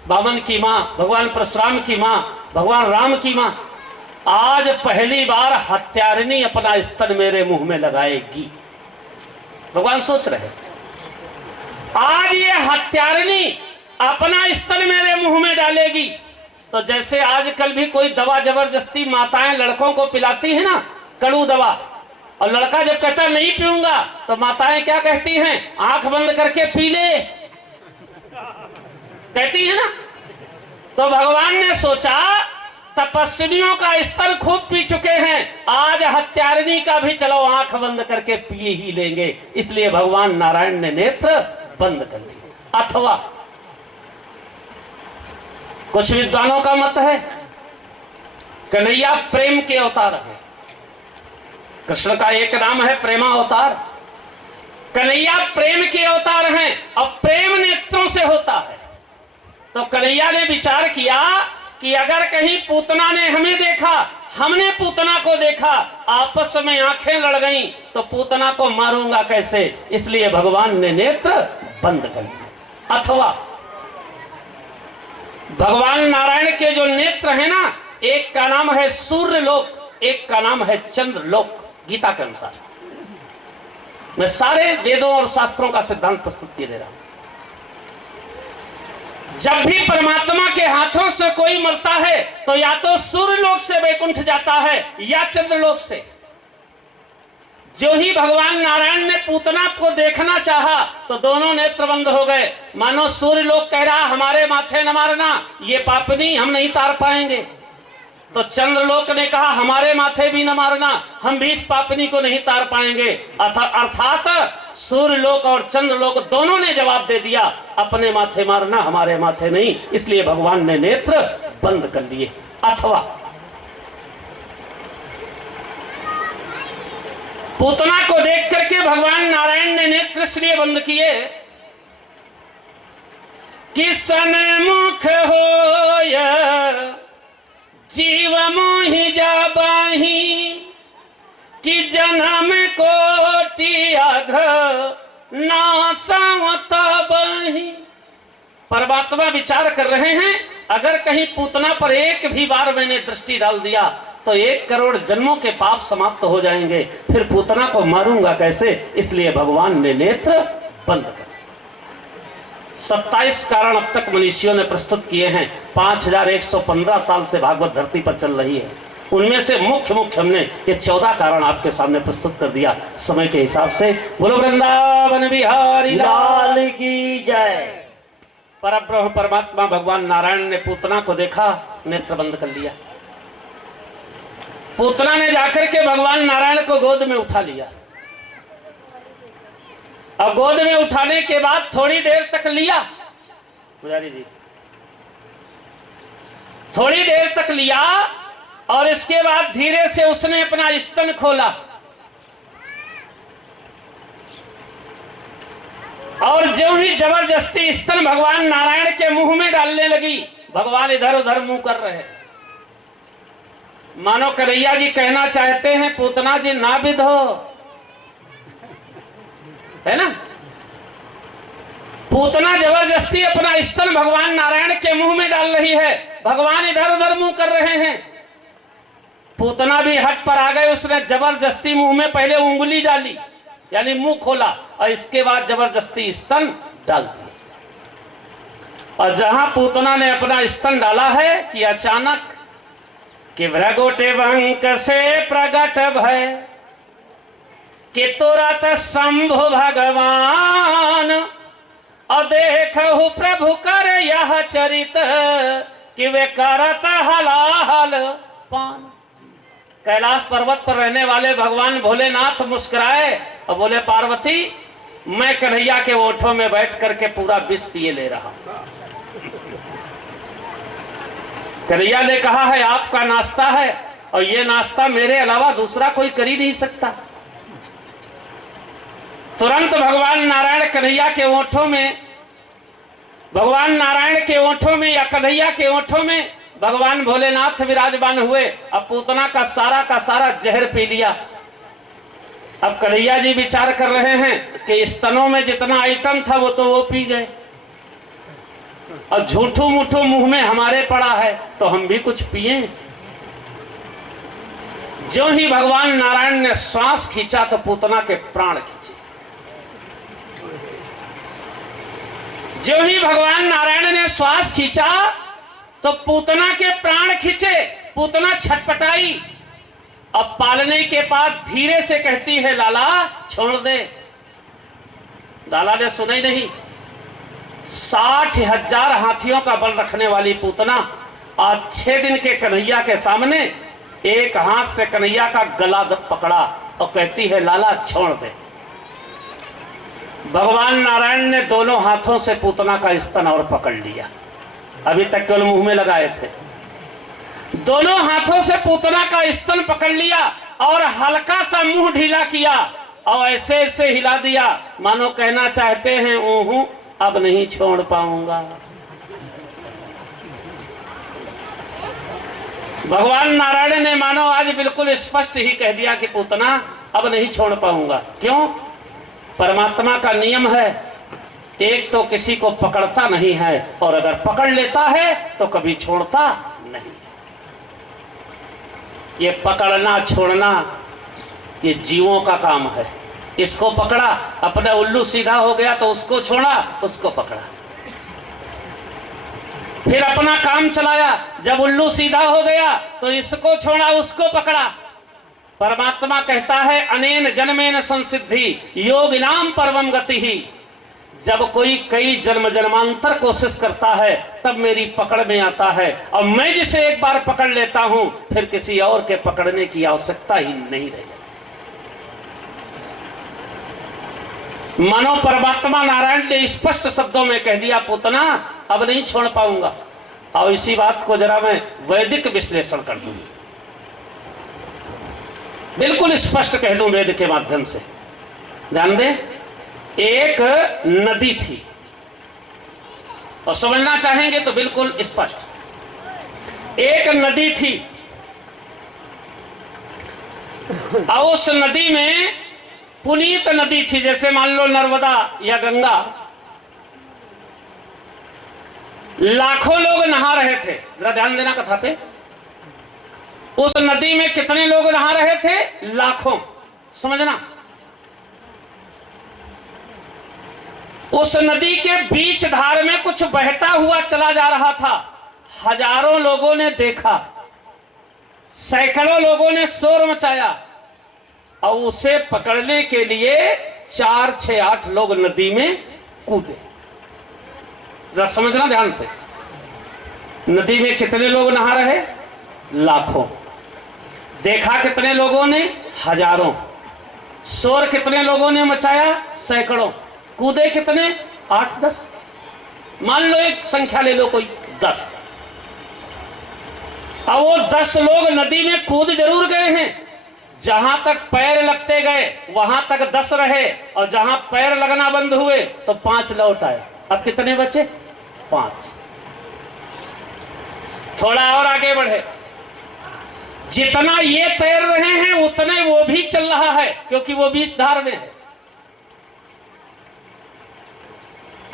वामन की मां, भगवान परशुराम की मां, भगवान राम की मां, आज पहली बार हत्यारिणी अपना स्तन मेरे मुंह में लगाएगी। भगवान सोच रहे आज ये हत्यारिणी अपना स्तन मेरे मुंह में डालेगी। तो जैसे आजकल भी कोई दवा जबरदस्ती माताएं लड़कों को पिलाती है ना, कड़ू दवा, और लड़का जब कहता नहीं पीऊंगा तो माताएं क्या कहती हैं, आंख बंद करके पी ले, कहती है ना। तो भगवान ने सोचा तपस्वियों का स्तन खूब पी चुके हैं, आज हत्यारिणी का भी चलो आंख बंद करके पी ही लेंगे। इसलिए भगवान नारायण ने नेत्र बंद कर दिए। अथवा कुछ विद्वानों का मत है कन्हैया प्रेम के अवतार है। कृष्ण का एक नाम है प्रेमावतार, कन्हैया प्रेम के अवतार हैं और प्रेम नेत्रों से होता है। तो कन्हैया ने विचार किया कि अगर कहीं पूतना ने हमें देखा, हमने पूतना को देखा, आपस में आंखें लड़ गईं, तो पूतना को मारूंगा कैसे, इसलिए भगवान ने नेत्र बंद कर दिए। अथवा भगवान नारायण के जो नेत्र है ना, एक का नाम है सूर्य लोक, एक का नाम है चंद्र लोक। गीता के अनुसार मैं सारे वेदों और शास्त्रों का सिद्धांत प्रस्तुत किए दे रहा हूं। जब भी परमात्मा के हाथों से कोई मरता है तो या तो सूर्य लोक से वैकुंठ जाता है या चंद्र लोक से। जो ही भगवान नारायण ने पूतना को देखना चाहा तो दोनों नेत्र बंद हो गए। मानो सूर्य लोक कह रहा हमारे माथे न मारना, ये पापनी हम नहीं तार पाएंगे। तो चंद्रलोक ने कहा हमारे माथे भी न मारना, हम भी इस पापनी को नहीं तार पाएंगे। अर्थात सूर्यलोक और चंद्रलोक दोनों ने जवाब दे दिया अपने माथे मारना, हमारे माथे नहीं। इसलिए भगवान ने नेत्र बंद कर दिए। अथवा पूतना को देख करके भगवान नारायण ने नेत्र इसलिए बंद किए कि सन्मुख होय जीव मोहि जाबाही कि जन्म कोटि अघ नासवत बही। परमात्मा विचार कर रहे हैं अगर कहीं पूतना पर एक भी बार मैंने दृष्टि डाल दिया तो 1 करोड़ जन्मों के पाप समाप्त हो जाएंगे, फिर पूतना को मारूंगा कैसे। इसलिए भगवान ने नेत्र बंद कर। 27 कारण अब तक मनीषियों ने प्रस्तुत किए हैं। 5115 साल से भागवत धरती पर चल रही है, उनमें से मुख्य हमने ये 14 कारण आपके सामने प्रस्तुत कर दिया समय के हिसाब से। बोलो वृंदावन बिहारी लाल की जय। परब्रह्म परमात्मा भगवान नारायण ने पूतना को देखा, नेत्र बंद कर लिया। पूतना ने जाकर के भगवान नारायण को गोद में उठा लिया और गोद में उठाने के बाद थोड़ी देर तक लिया, पुजारी जी थोड़ी देर तक लिया और इसके बाद धीरे से उसने अपना स्तन खोला और जो ही जबरदस्ती स्तन भगवान नारायण के मुंह में डालने लगी। भगवान इधर उधर मुंह कर रहे हैं, मानो कन्हैया जी कहना चाहते हैं पूतना जी ना विधो, है ना। पूतना जबरदस्ती अपना स्तन भगवान नारायण के मुंह में डाल रही है, भगवान इधर उधर मुंह कर रहे हैं। पूतना भी हट पर आ गए, उसने जबरदस्ती मुंह में पहले उंगली डाली यानी मुंह खोला और इसके बाद जबरदस्ती स्तन डाल दिया। और जहां पूतना ने अपना स्तन डाला है कि अचानक कि भ्रगुटे वंक से प्रगट भय कि तुरंत शंभु भगवान और देखहु प्रभु कर यह चरित कि वे करत हलाहल पान। कैलाश पर्वत पर रहने वाले भगवान भोलेनाथ मुस्कुराए और बोले पार्वती मैं कन्हैया के ओठों में बैठ करके पूरा विष पिए ले रहा हूं। कन्हैया ने कहा है आपका नाश्ता है और ये नाश्ता मेरे अलावा दूसरा कोई कर ही नहीं सकता। तुरंत भगवान नारायण कन्हैया के ओठों में, भगवान नारायण के ओठों में या कन्हैया के ओठों में भगवान भोलेनाथ विराजमान हुए। अब पूतना का सारा जहर पी लिया। अब कन्हैया जी विचार कर रहे हैं कि स्तनों में जितना आइटम था वो पी गए और झूठू मूठू मुंह में हमारे पड़ा है तो हम भी कुछ पिए। जो ही भगवान नारायण ने श्वास खींचा तो पूतना के प्राण खींचे। जो ही भगवान नारायण ने श्वास खींचा तो पूतना के प्राण खींचे। पूतना छटपटाई। अब पालने के बाद धीरे से कहती है, लाला छोड़ दे। लाला ने सुना ही नहीं। 60,000 हाथियों का बल रखने वाली पूतना आज 6 दिन के कन्हैया के सामने एक हाथ से कन्हैया का गला पकड़ा और कहती है, लाला छोड़ दे। भगवान नारायण ने दोनों हाथों से पूतना का स्तन और पकड़ लिया। अभी तक केवल मुंह में लगाए थे। दोनों हाथों से पूतना का स्तन पकड़ लिया और हल्का सा मुंह ढीला किया और ऐसे ऐसे हिला दिया मानो कहना चाहते हैं, ओहू अब नहीं छोड़ पाऊंगा। भगवान नारायण ने मानो आज बिल्कुल स्पष्ट ही कह दिया कि पूतना अब नहीं छोड़ पाऊंगा। क्यों? परमात्मा का नियम है, एक तो किसी को पकड़ता नहीं है और अगर पकड़ लेता है तो कभी छोड़ता नहीं। ये पकड़ना छोड़ना ये जीवों का काम है। इसको पकड़ा, अपना उल्लू सीधा हो गया तो उसको छोड़ा, उसको पकड़ा, फिर अपना काम चलाया। जब उल्लू सीधा हो गया तो इसको छोड़ा, उसको पकड़ा। परमात्मा कहता है, अनेन जन्मेन संसिद्धि योगिनाम परमम गति ही। जब कोई कई जन्म जन्मांतर कोशिश करता है तब मेरी पकड़ में आता है और मैं जिसे एक बार पकड़ लेता हूं फिर किसी और के पकड़ने की आवश्यकता ही नहीं रह जाती। मानो परमात्मा नारायण ने स्पष्ट शब्दों में कह दिया, पूतना अब नहीं छोड़ पाऊंगा। और इसी बात को जरा मैं वैदिक विश्लेषण कर दूं, बिल्कुल स्पष्ट कह दूं वेद के माध्यम से। ध्यान दें, एक नदी थी और समझना चाहेंगे तो बिल्कुल स्पष्ट। एक नदी थी और उस नदी में पुनीत नदी थी, जैसे मान लो नर्मदा या गंगा। लाखों लोग नहा रहे थे। जरा ध्यान देना कथा पे। उस नदी में कितने लोग नहा रहे थे? लाखों। समझना, उस नदी के बीच धार में कुछ बहता हुआ चला जा रहा था। हजारों लोगों ने देखा, सैकड़ों लोगों ने शोर मचाया और उसे पकड़ने के लिए 4, 6, 8 लोग नदी में कूदे। जरा समझना ध्यान से। नदी में कितने लोग नहा रहे? लाखों। देखा कितने लोगों ने? हजारों। शोर कितने लोगों ने मचाया? सैकड़ों। कूदे कितने? 8, 10। मान लो एक संख्या ले लो, कोई 10। अब वो 10 लोग नदी में कूद जरूर गए हैं। जहां तक पैर लगते गए वहां तक 10 रहे और जहां पैर लगना बंद हुए तो 5 लौट आए। अब कितने बचे? 5। थोड़ा और आगे बढ़े। जितना ये तैर रहे हैं उतने वो भी चल रहा है, क्योंकि वो बीच धार में है।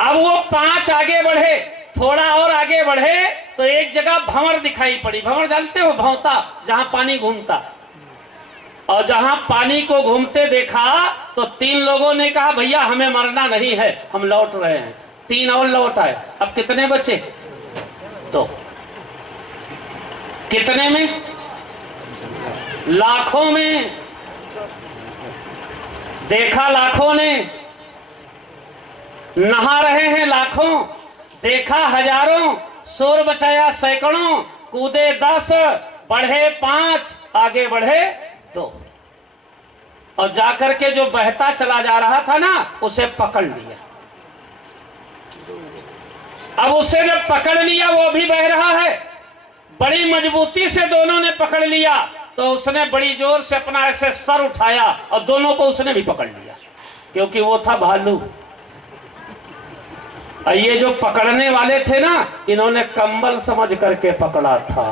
अब वो 5 आगे बढ़े, थोड़ा और आगे बढ़े तो एक जगह भंवर दिखाई पड़ी। भंवर जानते हो? भौंता, जहां पानी घूमता। और जहां पानी को घूमते देखा तो 3 लोगों ने कहा, भैया हमें मरना नहीं है, हम लौट रहे हैं। 3 और लौट आए। अब कितने बचे? 2। कितने में? लाखों में। देखा लाखों ने, नहा रहे हैं लाखों, देखा हजारों, शोर बचाया सैकड़ों, कूदे 10, बढ़े 5, आगे बढ़े 2 और जाकर के जो बहता चला जा रहा था ना उसे पकड़ लिया। अब उसे जब पकड़ लिया वो भी बह रहा है। बड़ी मजबूती से दोनों ने पकड़ लिया तो उसने बड़ी जोर से अपना ऐसे सर उठाया और दोनों को उसने भी पकड़ लिया, क्योंकि वो था भालू। और ये जो पकड़ने वाले थे ना, इन्होंने कंबल समझ करके पकड़ा था।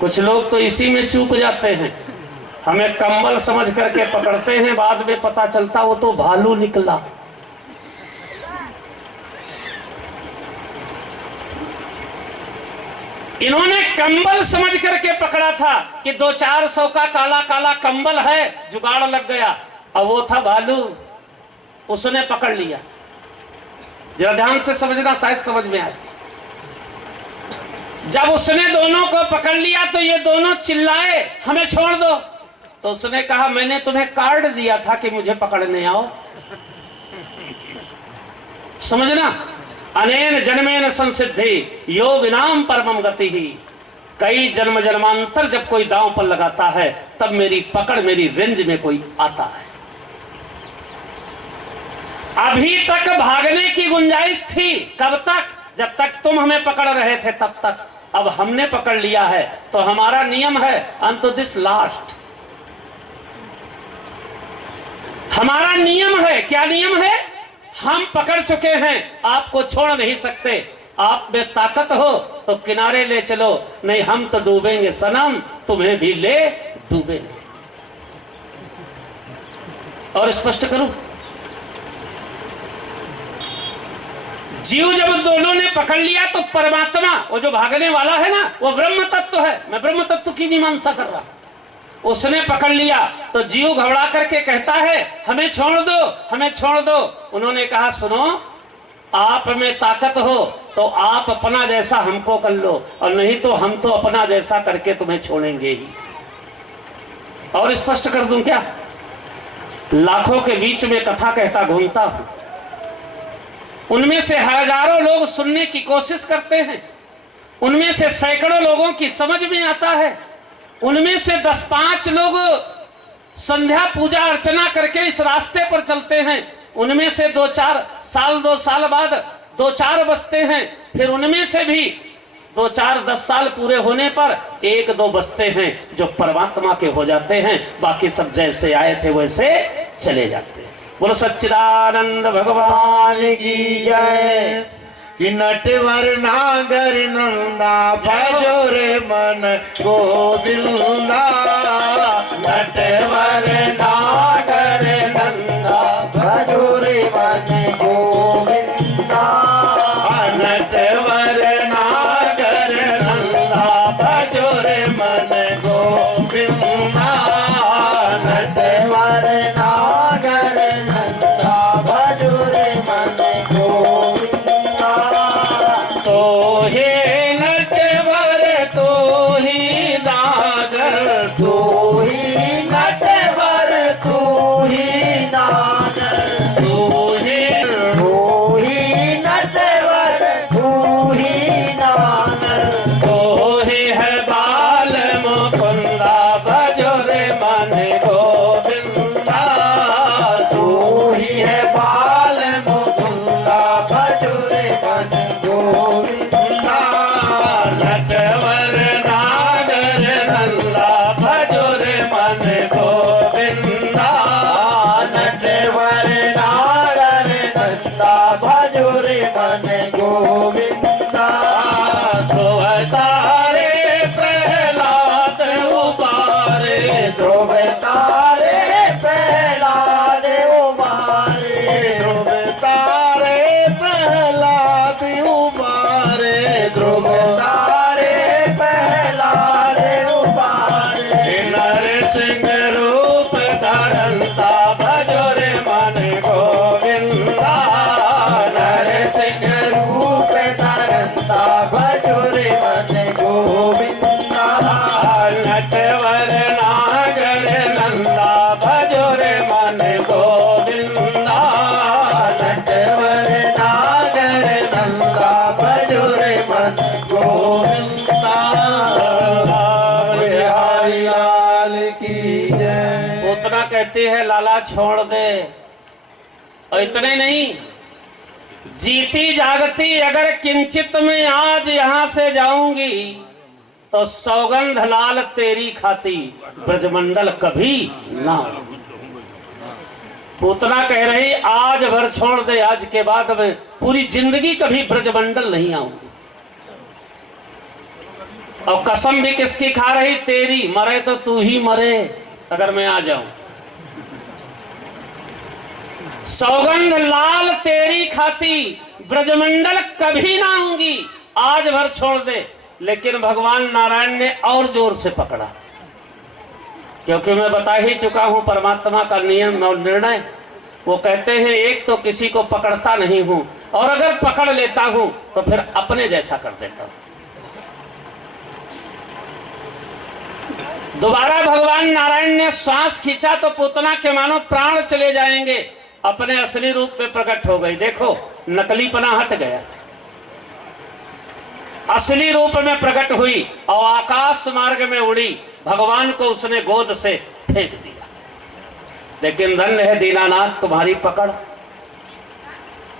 कुछ लोग तो इसी में चूक जाते हैं, हमें कंबल समझ करके पकड़ते हैं, बाद में पता चलता वो तो भालू निकला। इन्होंने कंबल समझ करके पकड़ा था कि 200-400 का काला काला कंबल है, जुगाड़ लग गया। अब वो था भालू, उसने पकड़ लिया। जरा ध्यान से समझना, शायद समझ में आए। जब उसने दोनों को पकड़ लिया तो ये दोनों चिल्लाए, हमें छोड़ दो। तो उसने कहा, मैंने तुम्हें कार्ड दिया था कि मुझे पकड़ने आओ। समझना, अनेन जन्मेन संसिद्धि यो विनाम परमम गति ही। कई जन्म जन्मांतर जब कोई दांव पर लगाता है तब मेरी पकड़, मेरी रेंज में कोई आता है। अभी तक भागने की गुंजाइश थी, कब तक? जब तक तुम हमें पकड़ रहे थे तब तक। अब हमने पकड़ लिया है तो हमारा नियम है अनटू दिस लास्ट। हमारा नियम है, क्या नियम है? हम पकड़ चुके हैं, आपको छोड़ नहीं सकते। आप में ताकत हो तो किनारे ले चलो, नहीं हम तो डूबेंगे सनम, तुम्हें भी ले डूबेंगे। और स्पष्ट करूं, जीव जब दोनों ने पकड़ लिया तो परमात्मा, वो जो भागने वाला है ना, वो ब्रह्म तत्व है। मैं ब्रह्म तत्व की मीमांसा कर रहा। उसने पकड़ लिया तो जीव घबरा करके कहता है, हमें छोड़ दो, हमें छोड़ दो। उन्होंने कहा, सुनो, आप में ताकत हो तो आप अपना जैसा हमको कर लो, और नहीं तो हम तो अपना जैसा करके तुम्हें छोड़ेंगे ही। और स्पष्ट कर दूं क्या? लाखों के बीच में कथा कहता घूमता हूं, उनमें से हजारों लोग सुनने की कोशिश करते हैं, उनमें से सैकड़ों लोगों की समझ में आता है, उनमें से 10-5 लोग संध्या पूजा अर्चना करके इस रास्ते पर चलते हैं, उनमें से 2 साल बाद 2-4 बचते हैं, फिर उनमें से भी 2-4-10 साल पूरे होने पर 1-2 बचते हैं जो परमात्मा के हो जाते हैं। बाकी सब जैसे आए थे वैसे चले जाते हैं। बोलो सच्चिदानंद भगवान की जय। कि नटवर नागर नंदा भजो रे मन गोविंदा। नटवर नागर नंदा भजो रे मन गोविंदा। नटवर नागर नंदा भजो रे मन गोविंदा। नटवर नागर नंदा भजो रे मन गोविंदा। तो हे नटवर तो ही नागर, तो ही नटवर तो ही नागर, तो ही नटवर तो ही नागर। तो ही है बाल मुकुंदा भजो रे मन गोविंदा। तो ही है बाल मुकुंदा भजो रे मन गोविंदा। नटवर नागर नंदा भजो रे मन गोविंदा। नटवर नागर नंदा भजो रे मन गोविंदा। ध्रुव तारे प्रहलाद उबारे, ध्रुव तारे प्रहलाद उबारे। ध्रुव तारे प्रहलाद उबारे, ध्रुव तारे प्रहलाद उबारे। नरसिंह रूप धरंता भजो रे मन गोविंदा। नरसिंह रूप धरंता भजो रे मन गोविंदा। नटवर नागर नंदा भजो रे मन गोविंदा। नटवर नागर नंदा भजो रे मन गोविंदा। बिहारी लाल की जय। उतना कहते हैं लाला छोड़ दे। और इतने नहीं, जीती जागती अगर किंचित में आज यहां से जाऊंगी तो सौगंध लाल तेरी खाती ब्रजमंडल कभी ना। उतना कह रही, आज भर छोड़ दे, आज के बाद मैं पूरी जिंदगी कभी ब्रजमंडल नहीं आऊंगी। और कसम भी किसकी खा रही? तेरी। मरे तो तू ही मरे अगर मैं आ जाऊं। सौगंध लाल तेरी खाती ब्रजमंडल कभी ना आऊंगी, आज भर छोड़ दे। लेकिन भगवान नारायण ने और जोर से पकड़ा, क्योंकि मैं बता ही चुका हूं परमात्मा का नियम और निर्णय। वो कहते हैं एक तो किसी को पकड़ता नहीं हूं, और अगर पकड़ लेता हूं तो फिर अपने जैसा कर देता हूं। दोबारा भगवान नारायण ने श्वास खींचा तो पूतना के मानो प्राण चले जाएंगे, अपने असली रूप में प्रकट हो गई। देखो नकलीपना हट गया, असली रूप में प्रकट हुई और आकाश मार्ग में उड़ी। भगवान को उसने गोद से फेंक दिया। लेकिन धन्य है दीनानाथ तुम्हारी पकड़।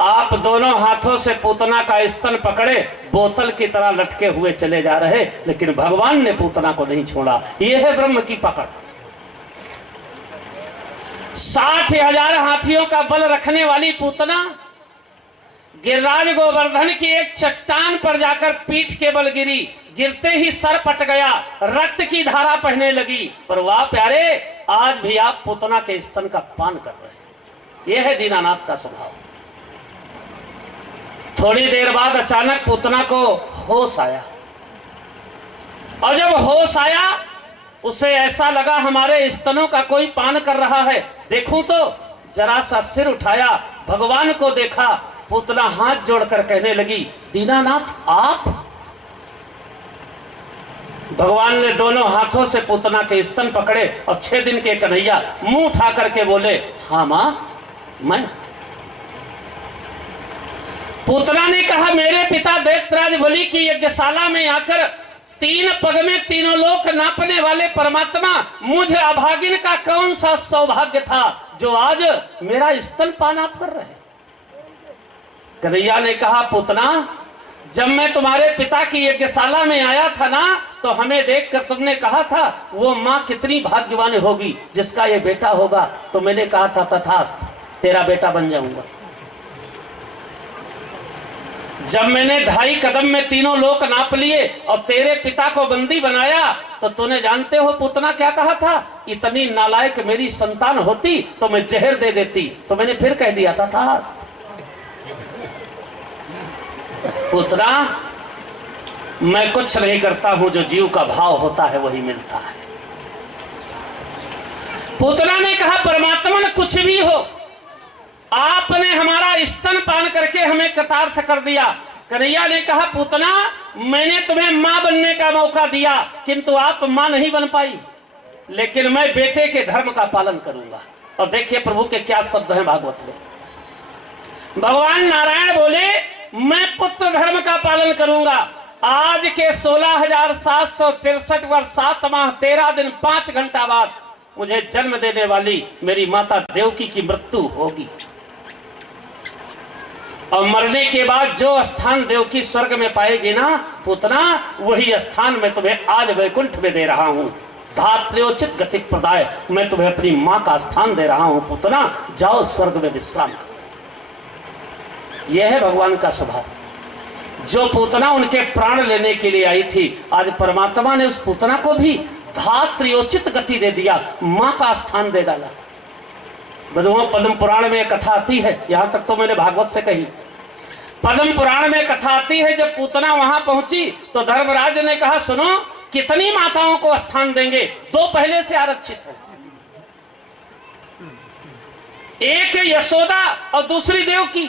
आप दोनों हाथों से पूतना का स्तन पकड़े, बोतल की तरह लटके हुए चले जा रहे, लेकिन भगवान ने पूतना को नहीं छोड़ा। यह है ब्रह्म की पकड़। 60,000 हाथियों का बल रखने वाली पूतना गिरिराज गोवर्धन की एक चट्टान पर जाकर पीठ के बल गिरी। गिरते ही सर पट गया, रक्त की धारा बहने लगी। पर वाह प्यारे, आज भी आप पूतना के स्तन का पान कर रहे हैं। यह है दीनानाथ का स्वभाव। थोड़ी देर बाद अचानक पूतना को होश आया, और जब होश आया उसे ऐसा लगा हमारे स्तनों का कोई पान कर रहा है। देखूं तो जरा सा सिर उठाया, भगवान को देखा। पूतना हाथ जोड़कर कहने लगी, दीनानाथ आप? भगवान ने दोनों हाथों से पूतना के स्तन पकड़े और 6 दिन के कन्हैया मुंह उठा करके बोले, हाँ मां मैं। पूतना ने कहा, मेरे पिता दैत्यराज बलि की यज्ञशाला में आकर 3 पग में तीनों लोक नापने वाले परमात्मा, मुझे अभागिन का कौन सा सौभाग्य था जो आज मेरा स्तन पान आप कर रहे हैं। कन्हैया ने कहा, पूतना जब मैं तुम्हारे पिता की यज्ञशाला में आया था ना, तो हमें देखकर तुमने कहा था वो माँ कितनी भाग्यवान होगी जिसका ये बेटा होगा। तो मैंने कहा था तथास्तु, तेरा बेटा बन जाऊंगा। जब मैंने 2.5 कदम में तीनों लोक नाप लिए और तेरे पिता को बंदी बनाया, तो तूने जानते हो पूतना क्या कहा था, इतनी नालायक मेरी संतान होती तो मैं जहर दे देती। तो मैंने फिर कह दिया था तथास्तु। पूतना मैं कुछ नहीं करता हूं, जो जीव का भाव होता है वही मिलता है। पूतना ने कहा, परमात्मा कुछ भी हो, आपने हमारा स्तन पान करके हमें कृतार्थ कर दिया। कन्हैया ने कहा, पूतना मैंने तुम्हें मां बनने का मौका दिया, किंतु आप मां नहीं बन पाई, लेकिन मैं बेटे के धर्म का पालन करूंगा। और देखिए प्रभु के क्या शब्द हैं भागवत में। भगवान नारायण बोले, मैं पुत्र धर्म का पालन करूंगा। आज के 16,763 वर्ष 7 माह 13 दिन 5 घंटा बाद मुझे जन्म देने वाली मेरी माता देवकी की मृत्यु होगी, और मरने के बाद जो स्थान देवकी स्वर्ग में पाएगी ना पूतना, वही स्थान मैं तुम्हें आज वैकुंठ में दे रहा हूं। धात्र्योचित गति प्रदाय, मैं तुम्हें अपनी मां का स्थान दे रहा हूं। पूतना जाओ स्वर्ग में विश्राम करो। यह है भगवान का स्वभाव। जो पूतना उनके प्राण लेने के लिए आई थी, आज परमात्मा ने उस पूतना को भी धात्र्योचित गति दे दिया, मां का स्थान दे डाला। पद्म पुराण में कथा आती है, यहां तक तो मैंने भागवत से कही। पद्म पुराण में कथा आती है, जब पूतना वहां पहुंची तो धर्मराज ने कहा, सुनो कितनी माताओं को स्थान देंगे? 2 पहले से आरक्षित है, एक यशोदा और दूसरी देवकी।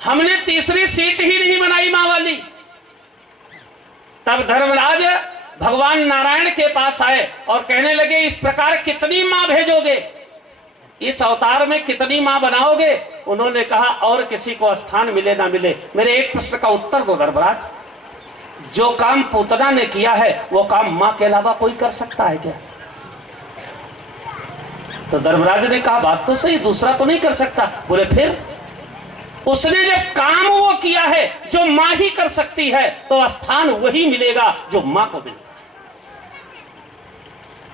हमने तीसरी सीट ही नहीं बनाई मां वाली। तब धर्मराज भगवान नारायण के पास आए और कहने लगे, इस प्रकार कितनी मां भेजोगे, इस अवतार में कितनी मां बनाओगे? उन्होंने कहा, और किसी को स्थान मिले ना मिले, मेरे एक प्रश्न का उत्तर दो धर्मराज। जो काम पूतना ने किया है वो काम मां के अलावा कोई कर सकता है क्या? तो धर्मराज ने कहा, बात तो सही, दूसरा तो नहीं कर सकता। बोले फिर? उसने जब काम वो किया है जो मां ही कर सकती है, तो स्थान वही मिलेगा जो मां को मिलता है।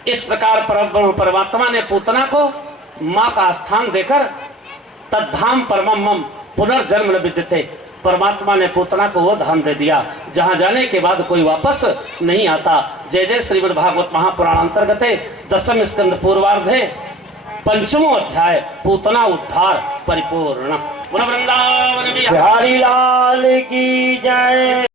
इस प्रकार परमात्मा ने पूतना को मां का स्थान देकर तद्धाम परमम पुनर्जन्म न विद्यते, परमात्मा ने पूतना को वो धाम दे दिया जहां जाने के बाद कोई वापस नहीं आता। जय जय श्रीमद् भागवत महापुराण अंतर्गत 10वें स्कंद पूर्वार्धे 5वां अध्याय पूतना उद्धार परिपूर्ण। वृंदावन बिहारी लाल की जय।